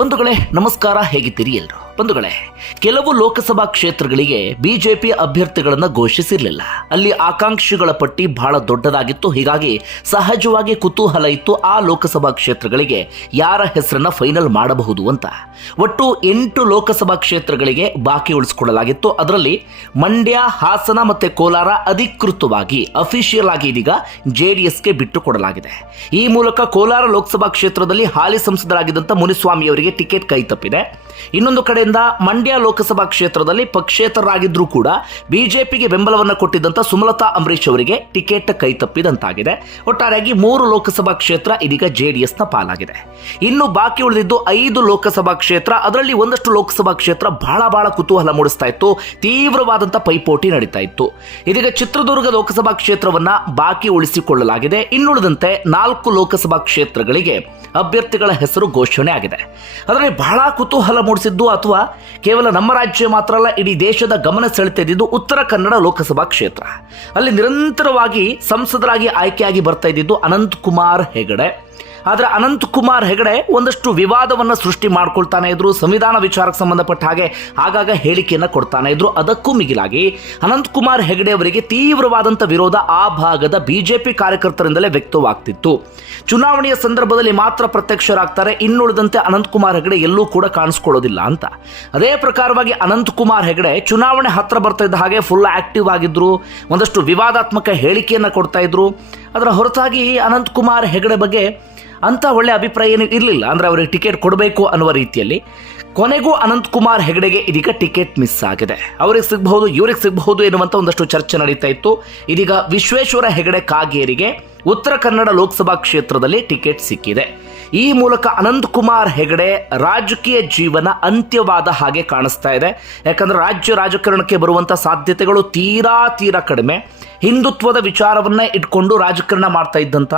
ಬಂಧುಗಳೇ ನಮಸ್ಕಾರ ಹೇಗಿದ್ದೀರಿ ಎಲ್ರು? ಬಂಧುಗಳೇ, ಕೆಲವು ಲೋಕಸಭಾ ಕ್ಷೇತ್ರಗಳಿಗೆ ಬಿಜೆಪಿ ಅಭ್ಯರ್ಥಿಗಳನ್ನ ಘೋಷಿಸಿರಲಿಲ್ಲ. ಅಲ್ಲಿ ಆಕಾಂಕ್ಷಿಗಳ ಪಟ್ಟಿ ಬಹಳ ದೊಡ್ಡದಾಗಿತ್ತು. ಹೀಗಾಗಿ ಸಹಜವಾಗಿ ಕುತೂಹಲ ಇತ್ತು ಆ ಲೋಕಸಭಾ ಕ್ಷೇತ್ರಗಳಿಗೆ ಯಾರ ಹೆಸರನ್ನ ಫೈನಲ್ ಮಾಡಬಹುದು ಅಂತ. ಒಟ್ಟು ಎಂಟು ಲೋಕಸಭಾ ಕ್ಷೇತ್ರಗಳಿಗೆ ಬಾಕಿ ಉಳಿಸಿಕೊಳ್ಳಲಾಗಿತ್ತು. ಅದರಲ್ಲಿ ಮಂಡ್ಯ, ಹಾಸನ ಮತ್ತೆ ಕೋಲಾರ ಅಧಿಕೃತವಾಗಿ ಅಫಿಷಿಯಲ್ ಆಗಿ ಇದೀಗ ಜೆಡಿಎಸ್ಗೆ ಬಿಟ್ಟು ಕೊಡಲಾಗಿದೆ. ಈ ಮೂಲಕ ಕೋಲಾರ ಲೋಕಸಭಾ ಕ್ಷೇತ್ರದಲ್ಲಿ ಹಾಲಿ ಸಂಸದರಾಗಿದ್ದಂಥ ಮುನಿಸ್ವಾಮಿ ಅವರಿಗೆ ಟಿಕೆಟ್ ಕೈ ತಪ್ಪಿದೆ. ಇನ್ನೊಂದು ಕಡೆಯಿಂದ ಮಂಡ್ಯ ಲೋಕಸಭಾ ಕ್ಷೇತ್ರದಲ್ಲಿ ಪಕ್ಷೇತರರಾಗಿದ್ರೂ ಕೂಡ ಬಿಜೆಪಿಗೆ ಬೆಂಬಲವನ್ನು ಕೊಟ್ಟಿದ್ದಂಥ ಸುಮಲತಾ ಅಂಬರೀಶ್ ಅವರಿಗೆ ಟಿಕೆಟ್ ಕೈ ತಪ್ಪಿದಂತಾಗಿದೆ. ಒಟ್ಟಾರೆಯಾಗಿ ಮೂರು ಲೋಕಸಭಾ ಕ್ಷೇತ್ರ ಇದೀಗ ಜೆಡಿಎಸ್ನ ಪಾಲಾಗಿದೆ. ಇನ್ನು ಬಾಕಿ ಉಳಿದಿದ್ದು ಐದು ಲೋಕಸಭಾ ಕ್ಷೇತ್ರ, ಅದರಲ್ಲಿ ಒಂದಷ್ಟು ಲೋಕಸಭಾ ಕ್ಷೇತ್ರ ಬಹಳ ಬಹಳ ಕುತೂಹಲ ಮೂಡಿಸ್ತಾ ಇತ್ತು ತೀವ್ರವಾದಂಥ ಪೈಪೋಟಿ ನಡೀತಾ ಇತ್ತು. ಇದೀಗ ಚಿತ್ರದುರ್ಗ ಲೋಕಸಭಾ ಕ್ಷೇತ್ರವನ್ನ ಬಾಕಿ ಉಳಿಸಿಕೊಳ್ಳಲಾಗಿದೆ. ಇನ್ನುಳಿದಂತೆ ನಾಲ್ಕು ಲೋಕಸಭಾ ಕ್ಷೇತ್ರಗಳಿಗೆ ಅಭ್ಯರ್ಥಿಗಳ ಹೆಸರು ಘೋಷಣೆ ಆಗಿದೆ. ಅದರಲ್ಲಿ ಬಹಳ ಕುತೂಹಲ ಮೂಡಿಸಿದ್ದು ಅಥವಾ ಕೇವಲ ನಮ್ಮ ರಾಜ್ಯ ಮಾತ್ರ ಅಲ್ಲ, ಇಡೀ ದೇಶದ ಗಮನ ಸೆಳೆತಿದ್ದು ಉತ್ತರ ಕನ್ನಡ ಲೋಕಸಭಾ ಕ್ಷೇತ್ರ. ಅಲ್ಲಿ ನಿರಂತರವಾಗಿ ಸಂಸದರಾಗಿ ಆಯ್ಕೆಯಾಗಿ ಬರ್ತಾ ಇದ್ದಿದ್ದು ಅನಂತ್ ಕುಮಾರ್ ಹೆಗಡೆ. ಆದರೆ ಅನಂತಕುಮಾರ್ ಹೆಗಡೆ ಒಂದಷ್ಟು ವಿವಾದವನ್ನು ಸೃಷ್ಟಿ ಮಾಡ್ಕೊಳ್ತಾನೆ ಇದ್ರು, ಸಂವಿಧಾನ ವಿಚಾರಕ್ಕೆ ಸಂಬಂಧಪಟ್ಟ ಹಾಗೆ ಆಗಾಗ ಹೇಳಿಕೆಯನ್ನು ಕೊಡ್ತಾನೆ ಇದ್ರು. ಅದಕ್ಕೂ ಮಿಗಿಲಾಗಿ ಅನಂತಕುಮಾರ್ ಹೆಗಡೆ ಅವರಿಗೆ ತೀವ್ರವಾದಂಥ ವಿರೋಧ ಆ ಭಾಗದ ಬಿಜೆಪಿ ಕಾರ್ಯಕರ್ತರಿಂದಲೇ ವ್ಯಕ್ತವಾಗ್ತಿತ್ತು. ಚುನಾವಣೆಯ ಸಂದರ್ಭದಲ್ಲಿ ಮಾತ್ರ ಪ್ರತ್ಯಕ್ಷರಾಗ್ತಾರೆ, ಇನ್ನುಳಿದಂತೆ ಅನಂತಕುಮಾರ್ ಹೆಗಡೆ ಎಲ್ಲೂ ಕೂಡ ಕಾಣಿಸ್ಕೊಳ್ಳೋದಿಲ್ಲ ಅಂತ. ಅದೇ ಪ್ರಕಾರವಾಗಿ ಅನಂತಕುಮಾರ್ ಹೆಗಡೆ ಚುನಾವಣೆ ಹತ್ರ ಬರ್ತಾ ಇದ್ದ ಹಾಗೆ ಫುಲ್ ಆಕ್ಟಿವ್ ಆಗಿದ್ರು, ಒಂದಷ್ಟು ವಿವಾದಾತ್ಮಕ ಹೇಳಿಕೆಯನ್ನು ಕೊಡ್ತಾ ಇದ್ರು. ಅದರ ಹೊರತಾಗಿ ಅನಂತಕುಮಾರ್ ಹೆಗಡೆ ಬಗ್ಗೆ ಅಂತ ಒಳ್ಳೆ ಅಭಿಪ್ರಾಯ ಏನು ಇರಲಿಲ್ಲ. ಅಂದರೆ ಅವರಿಗೆ ಟಿಕೆಟ್ ಕೊಡಬೇಕು ಅನ್ನುವ ರೀತಿಯಲ್ಲಿ. ಕೊನೆಗೂ ಅನಂತಕುಮಾರ್ ಹೆಗಡೆಗೆ ಇದೀಗ ಟಿಕೆಟ್ ಮಿಸ್ ಆಗಿದೆ. ಅವ್ರಿಗೆ ಸಿಗಬಹುದು, ಇವ್ರಿಗೆ ಸಿಗಬಹುದು ಎನ್ನುವಂಥ ಒಂದಷ್ಟು ಚರ್ಚೆ ನಡೀತಾ ಇತ್ತು. ಇದೀಗ ವಿಶ್ವೇಶ್ವರ ಹೆಗಡೆ ಕಾಗೇರಿಗೆ ಉತ್ತರ ಕನ್ನಡ ಲೋಕಸಭಾ ಕ್ಷೇತ್ರದಲ್ಲಿ ಟಿಕೆಟ್ ಸಿಕ್ಕಿದೆ. ಈ ಮೂಲಕ ಅನಂತ್ ಕುಮಾರ್ ಹೆಗಡೆ ರಾಜಕೀಯ ಜೀವನ ಅಂತ್ಯವಾದ ಹಾಗೆ ಕಾಣಿಸ್ತಾ ಇದೆ. ಯಾಕಂದ್ರೆ ರಾಜ್ಯ ರಾಜಕಾರಣಕ್ಕೆ ಬರುವಂಥ ಸಾಧ್ಯತೆಗಳು ತೀರಾ ತೀರಾ ಕಡಿಮೆ. ಹಿಂದುತ್ವದ ವಿಚಾರವನ್ನ ಇಟ್ಕೊಂಡು ರಾಜಕಾರಣ ಮಾಡ್ತಾ ಇದ್ದಂಥ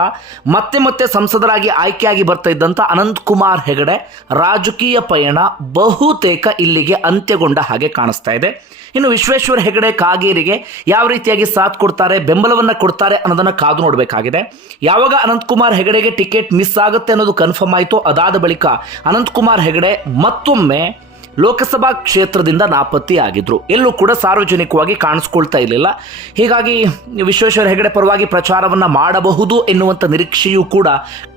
ಮತ್ತೆ ಮತ್ತೆ ಸಂಸದರಾಗಿ ಆಯ್ಕೆಯಾಗಿ ಬರ್ತಾ ಅನಂತ್ ಕುಮಾರ್ ಹೆಗಡೆ ರಾಜಕೀಯ ಪಯಣ ಬಹುತೇಕ ಇಲ್ಲಿಗೆ ಅಂತ್ಯಗೊಂಡ ಹಾಗೆ ಕಾಣಿಸ್ತಾ ಇದೆ. ಇನ್ನು ವಿಶ್ವೇಶ್ವರ ಹೆಗಡೆ ಕಾಗೇರಿಗೆ ಯಾವ ರೀತಿಯಾಗಿ ಸಾಥ್ ಕೊಡ್ತಾರೆ, ಬೆಂಬಲವನ್ನು ಕೊಡ್ತಾರೆ ಅನ್ನೋದನ್ನ ಕಾದು ನೋಡಬೇಕಾಗಿದೆ. ಯಾವಾಗ ಅನಂತ್ ಕುಮಾರ್ ಹೆಗಡೆಗೆ ಟಿಕೆಟ್ ಮಿಸ್ ಆಗುತ್ತೆ ಅನ್ನೋದು ಕನ್ಫರ್ಮ್ ಆಯಿತು. ಅದಾದ ಬಳಿಕ ಅನಂತಕುಮಾರ್ ಹೆಗಡೆ ಮತ್ತೊಮ್ಮೆ ಲೋಕಸಭಾ ಕ್ಷೇತ್ರದಿಂದ ನಾಪತ್ತೆಯಾಗಿದ್ರು. ಎಲ್ಲೂ ಕೂಡ ಸಾರ್ವಜನಿಕವಾಗಿ ಕಾಣಿಸ್ಕೊಳ್ತಾ ಇರಲಿಲ್ಲ. ಹೀಗಾಗಿ ವಿಶ್ವೇಶ್ವರ ಹೆಗಡೆ ಪರವಾಗಿ ಪ್ರಚಾರವನ್ನು ಮಾಡಬಹುದು ಎನ್ನುವಂಥ ನಿರೀಕ್ಷೆಯೂ ಕೂಡ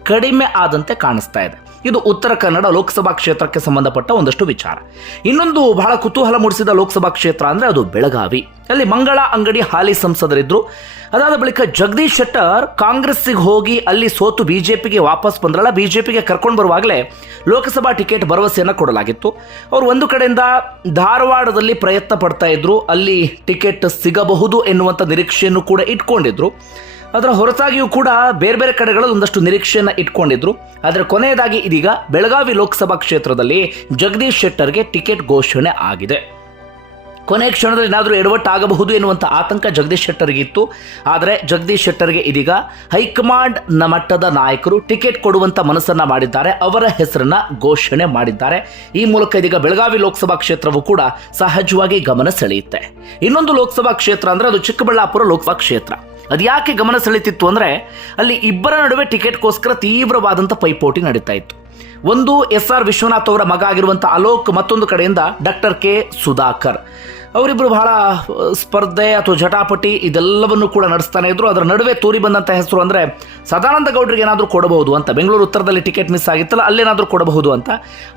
ಕಡಿಮೆ ಆದಂತೆ ಕಾಣಿಸ್ತಾ ಇದೆ. ಇದು ಉತ್ತರ ಕನ್ನಡ ಲೋಕಸಭಾ ಕ್ಷೇತ್ರಕ್ಕೆ ಸಂಬಂಧಪಟ್ಟ ಒಂದಷ್ಟು ವಿಚಾರ. ಇನ್ನೊಂದು ಬಹಳ ಕುತೂಹಲ ಮೂಡಿಸಿದ ಲೋಕಸಭಾ ಕ್ಷೇತ್ರ ಅಂದರೆ ಅದು ಬೆಳಗಾವಿ. ಅಲ್ಲಿ ಮಂಗಳ ಅಂಗಡಿ ಹಾಲಿ ಸಂಸದರಿದ್ದರು ಅದಾದ ಬಳಿಕ ಜಗದೀಶ್ ಶೆಟ್ಟರ್ ಕಾಂಗ್ರೆಸ್ಸಿಗೆ ಹೋಗಿ ಅಲ್ಲಿ ಸೋತು ಬಿಜೆಪಿಗೆ ವಾಪಸ್ ಬಂದ್ರಲ್ಲ, ಬಿಜೆಪಿಗೆ ಕರ್ಕೊಂಡು ಬರುವಾಗಲೇ ಲೋಕಸಭಾ ಟಿಕೆಟ್ ಭರವಸೆಯನ್ನು ಕೊಡಲಾಗಿತ್ತು. ಅವರು ಒಂದು ಕಡೆಯಿಂದ ಧಾರವಾಡದಲ್ಲಿ ಪ್ರಯತ್ನ ಪಡ್ತಾ ಇದ್ರು, ಅಲ್ಲಿ ಟಿಕೆಟ್ ಸಿಗಬಹುದು ಎನ್ನುವಂಥ ನಿರೀಕ್ಷೆಯನ್ನು ಕೂಡ ಇಟ್ಕೊಂಡಿದ್ರು. ಅದರ ಹೊರತಾಗಿಯೂ ಕೂಡ ಬೇರೆ ಬೇರೆ ಕಡೆಗಳಲ್ಲಿ ಒಂದಷ್ಟು ನಿರೀಕ್ಷೆಯನ್ನು ಇಟ್ಕೊಂಡಿದ್ರು. ಆದರೆ ಕೊನೆಯದಾಗಿ ಇದೀಗ ಬೆಳಗಾವಿ ಲೋಕಸಭಾ ಕ್ಷೇತ್ರದಲ್ಲಿ ಜಗದೀಶ್ ಶೆಟ್ಟರ್ಗೆ ಟಿಕೆಟ್ ಘೋಷಣೆ ಆಗಿದೆ. ಕೊನೆಯ ಕ್ಷಣದಲ್ಲಿ ಏನಾದರೂ ಎಡವಟ್ಟಾಗಬಹುದು ಎನ್ನುವಂಥ ಆತಂಕ ಜಗದೀಶ್ ಶೆಟ್ಟರ್ಗೆ ಇತ್ತು. ಆದರೆ ಜಗದೀಶ್ ಶೆಟ್ಟರ್ಗೆ ಇದೀಗ ಹೈಕಮಾಂಡ್ನ ಮಟ್ಟದ ನಾಯಕರು ಟಿಕೆಟ್ ಕೊಡುವಂಥ ಮನಸ್ಸನ್ನು ಮಾಡಿದ್ದಾರೆ. ಅವರ ಹೆಸರನ್ನು ಘೋಷಣೆ ಮಾಡಿದ್ದಾರೆ. ಈ ಮೂಲಕ ಇದೀಗ ಬೆಳಗಾವಿ ಲೋಕಸಭಾ ಕ್ಷೇತ್ರವು ಕೂಡ ಸಹಜವಾಗಿ ಗಮನ ಸೆಳೆಯುತ್ತೆ. ಇನ್ನೊಂದು ಲೋಕಸಭಾ ಕ್ಷೇತ್ರ ಅಂದರೆ ಅದು ಚಿಕ್ಕಬಳ್ಳಾಪುರ ಲೋಕಸಭಾ ಕ್ಷೇತ್ರ. ಅದು ಯಾಕೆ ಗಮನ ಸೆಳೀತಿತ್ತು ಅಂದರೆ ಅಲ್ಲಿ ಇಬ್ಬರ ನಡುವೆ ಟಿಕೆಟ್ಗೋಸ್ಕರ ತೀವ್ರವಾದಂಥ ಪೈಪೋಟಿ ನಡೀತಾ ಇತ್ತು. ಒಂದು ಎಸ್ ಆರ್ ವಿಶ್ವನಾಥ್ ಅವರ ಮಗ ಆಗಿರುವಂಥ ಅಲೋಕ್ ಮತ್ತೊಂದು ಕಡೆಯಿಂದ ಡಾಕ್ಟರ್ ಕೆ ಸುಧಾಕರ್. ಅವರಿಬ್ಬರು ಬಹಳ ಸ್ಪರ್ಧೆ ಅಥವಾ ಜಟಾಪಟಿ ಇದೆಲ್ಲವನ್ನು ಕೂಡ ನಡೆಸ್ತಾನೆ ಇದ್ರು. ಅದರ ನಡುವೆ ತೋರಿ ಬಂದಂಥ ಹೆಸರು ಅಂದರೆ ಸದಾನಂದ ಗೌಡರಿಗೆ ಏನಾದರೂ ಕೊಡಬಹುದು ಅಂತ. ಬೆಂಗಳೂರು ಉತ್ತರದಲ್ಲಿ ಟಿಕೆಟ್ ಮಿಸ್ ಆಗಿತ್ತಲ್ಲ ಅಲ್ಲೇನಾದರೂ ಕೊಡಬಹುದು ಅಂತ.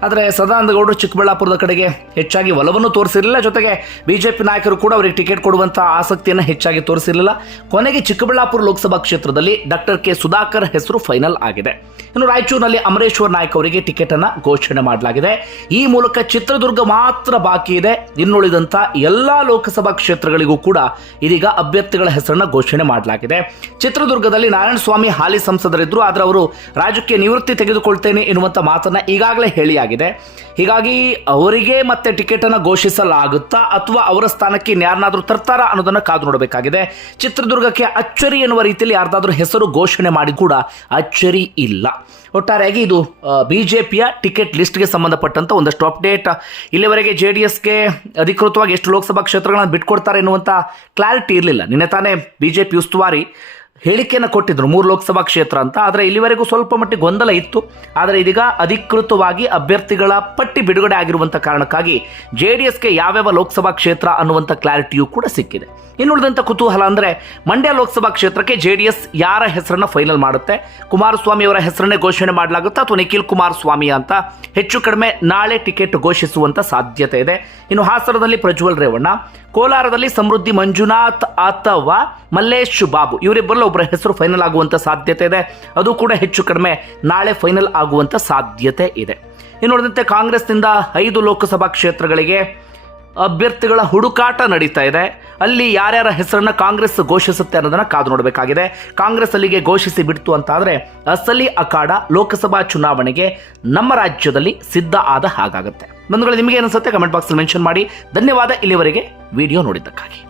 ಆದರೆ ಸದಾನಂದ ಗೌಡರು ಚಿಕ್ಕಬಳ್ಳಾಪುರದ ಕಡೆಗೆ ಹೆಚ್ಚಾಗಿ ಒಲವನ್ನು ತೋರಿಸಿರಲಿಲ್ಲ. ಜೊತೆಗೆ ಬಿಜೆಪಿ ನಾಯಕರು ಕೂಡ ಅವರಿಗೆ ಟಿಕೆಟ್ ಕೊಡುವಂಥ ಆಸಕ್ತಿಯನ್ನು ಹೆಚ್ಚಾಗಿ ತೋರಿಸಿರಲಿಲ್ಲ. ಕೊನೆಗೆ ಚಿಕ್ಕಬಳ್ಳಾಪುರ ಲೋಕಸಭಾ ಕ್ಷೇತ್ರದಲ್ಲಿ ಡಾಕ್ಟರ್ ಕೆ ಸುಧಾಕರ್ ಹೆಸರು ಫೈನಲ್ ಆಗಿದೆ. ಇನ್ನು ರಾಯಚೂರಿನಲ್ಲಿ ಅಮರೇಶ್ವರ್ ನಾಯ್ಕ ಅವರಿಗೆ ಟಿಕೆಟ್ ಅನ್ನ ಘೋಷಣೆ ಮಾಡಲಾಗಿದೆ. ಈ ಮೂಲಕ ಚಿತ್ರದುರ್ಗ ಮಾತ್ರ ಬಾಕಿ ಇದೆ. ಇನ್ನುಳಿದಂತ ಎಲ್ಲಾ ಲೋಕಸಭಾ ಕ್ಷೇತ್ರಗಳಿಗೂ ಕೂಡ ಇದೀಗ ಅಭ್ಯರ್ಥಿಗಳ ಹೆಸರನ್ನ ಘೋಷಣೆ ಮಾಡಲಾಗಿದೆ. ಚಿತ್ರದುರ್ಗದಲ್ಲಿ ನಾರಾಯಣ ಸ್ವಾಮಿ ಹಾಲಿ ಸಂಸದರಿದ್ದರು ಆದರೆ ಅವರು ರಾಜಕೀಯ ನಿವೃತ್ತಿ ತೆಗೆದುಕೊಳ್ತೇನೆ ಎನ್ನುವಂಥ ಮಾತನ್ನ ಈಗಾಗಲೇ ಹೇಳಿಯಾಗಿದೆ. ಹೀಗಾಗಿ ಅವರಿಗೆ ಮತ್ತೆ ಟಿಕೆಟ್ ಅನ್ನ ಘೋಷಿಸಲಾಗುತ್ತಾ ಅಥವಾ ಅವರ ಸ್ಥಾನಕ್ಕೆ ಯಾರನ್ನಾದ್ರೂ ತರ್ತಾರಾ ಅನ್ನೋದನ್ನ ಕಾದು ನೋಡಬೇಕಾಗಿದೆ. ಚಿತ್ರದುರ್ಗಕ್ಕೆ ಅಚ್ಚರಿ ಎನ್ನುವ ರೀತಿಯಲ್ಲಿ ಯಾರ್ದಾದ್ರೂ ಹೆಸರು ಘೋಷಣೆ ಮಾಡಿ ಕೂಡ ಅಚ್ಚರಿ ಇಲ್ಲ. ಒಟ್ಟಾರೆಯಾಗಿ ಇದು ಬಿಜೆಪಿಯ ಟಿಕೆಟ್ ಲಿಸ್ಟ್ಗೆ ಸಂಬಂಧಪಟ್ಟಂತ ಒಂದಷ್ಟು ಅಪ್ಡೇಟ್. ಇಲ್ಲಿವರೆಗೆ ಜೆ ಡಿ ಎಸ್ಗೆ ಅಧಿಕೃತವಾಗಿ ಎಷ್ಟು ಲೋಕಸಭಾ ಕ್ಷೇತ್ರಗಳನ್ನು ಬಿಟ್ಕೊಡ್ತಾರೆ ಎನ್ನುವಂಥ ಕ್ಲಾರಿಟಿ ಇರಲಿಲ್ಲ. ನಿನ್ನೆ ತಾನೇ ಬಿಜೆಪಿ ಉಸ್ತುವಾರಿ ಹೇಳಿಕೆಯನ್ನು ಕೊಟ್ಟಿದ್ರು ಮೂರು ಲೋಕಸಭಾ ಕ್ಷೇತ್ರ ಅಂತ. ಆದರೆ ಇಲ್ಲಿವರೆಗೂ ಸ್ವಲ್ಪ ಮಟ್ಟಿಗೆ ಗೊಂದಲ ಇತ್ತು. ಆದರೆ ಇದೀಗ ಅಧಿಕೃತವಾಗಿ ಅಭ್ಯರ್ಥಿಗಳ ಪಟ್ಟಿ ಬಿಡುಗಡೆ ಆಗಿರುವಂಥ ಕಾರಣಕ್ಕಾಗಿ ಜೆ ಡಿ ಎಸ್ಗೆ ಯಾವ್ಯಾವ ಲೋಕಸಭಾ ಕ್ಷೇತ್ರ ಅನ್ನುವಂಥ ಕ್ಲಾರಿಟಿಯೂ ಕೂಡ ಸಿಕ್ಕಿದೆ. ಇನ್ನುಳಿದಂಥ ಕುತೂಹಲ ಅಂದರೆ ಮಂಡ್ಯ ಲೋಕಸಭಾ ಕ್ಷೇತ್ರಕ್ಕೆ ಜೆ ಡಿ ಎಸ್ ಯಾರ ಹೆಸರನ್ನ ಫೈನಲ್ ಮಾಡುತ್ತೆ? ಕುಮಾರಸ್ವಾಮಿ ಅವರ ಹೆಸರನ್ನೇ ಘೋಷಣೆ ಮಾಡಲಾಗುತ್ತಾ ಅಥವಾ ನಿಖಿಲ್ ಕುಮಾರಸ್ವಾಮಿ ಅಂತ ಹೆಚ್ಚು ಕಡಿಮೆ ನಾಳೆ ಟಿಕೆಟ್ ಘೋಷಿಸುವಂತ ಸಾಧ್ಯತೆ ಇದೆ. ಇನ್ನು ಹಾಸನದಲ್ಲಿ ಪ್ರಜ್ವಲ್ ರೇವಣ್ಣ, ಕೋಲಾರದಲ್ಲಿ ಸಮೃದ್ಧಿ ಮಂಜುನಾಥ್ ಅಥವಾ ಮಲ್ಲೇಶ್ ಬಾಬು, ಇವರಿಬ್ಬರಲ್ಲ ಒಬ್ಬರ ಹೆಸರು ಫೈನಲ್ ಆಗುವಂಥ ಸಾಧ್ಯತೆ ಇದೆ. ಅದು ಕೂಡ ಹೆಚ್ಚು ಕಡಿಮೆ ನಾಳೆ ಫೈನಲ್ ಆಗುವಂಥ ಸಾಧ್ಯತೆ ಇದೆ. ಇನ್ನು ನೋಡಿದಂತೆ ಕಾಂಗ್ರೆಸ್ನಿಂದ ಐದು ಲೋಕಸಭಾ ಕ್ಷೇತ್ರಗಳಿಗೆ ಅಭ್ಯರ್ಥಿಗಳ ಹುಡುಕಾಟ ನಡೀತಾ ಇದೆ. ಅಲ್ಲಿ ಯಾರ್ಯಾರ ಹೆಸರನ್ನ ಕಾಂಗ್ರೆಸ್ ಘೋಷಿಸುತ್ತೆ ಅನ್ನೋದನ್ನ ಕಾದು ನೋಡಬೇಕಾಗಿದೆ. ಕಾಂಗ್ರೆಸ್ ಅಲ್ಲಿಗೆ ಘೋಷಿಸಿ ಬಿಡ್ತು ಅಂತಾದ್ರೆ ಅಸಲಿ ಅಖಾಡ ಲೋಕಸಭಾ ಚುನಾವಣೆಗೆ ನಮ್ಮ ರಾಜ್ಯದಲ್ಲಿ ಸಿದ್ಧ ಆದ ಹಾಗಾಗುತ್ತೆ. ಬಂಧುಗಳು, ನಿಮಗೆ ಅನಿಸುತ್ತೆ? ಕಮೆಂಟ್ ಬಾಕ್ಸ್ ಮೆನ್ಷನ್ ಮಾಡಿ. ಧನ್ಯವಾದ, ಇಲ್ಲಿವರೆಗೆ ವಿಡಿಯೋ ನೋಡಿದ್ದಕ್ಕಾಗಿ.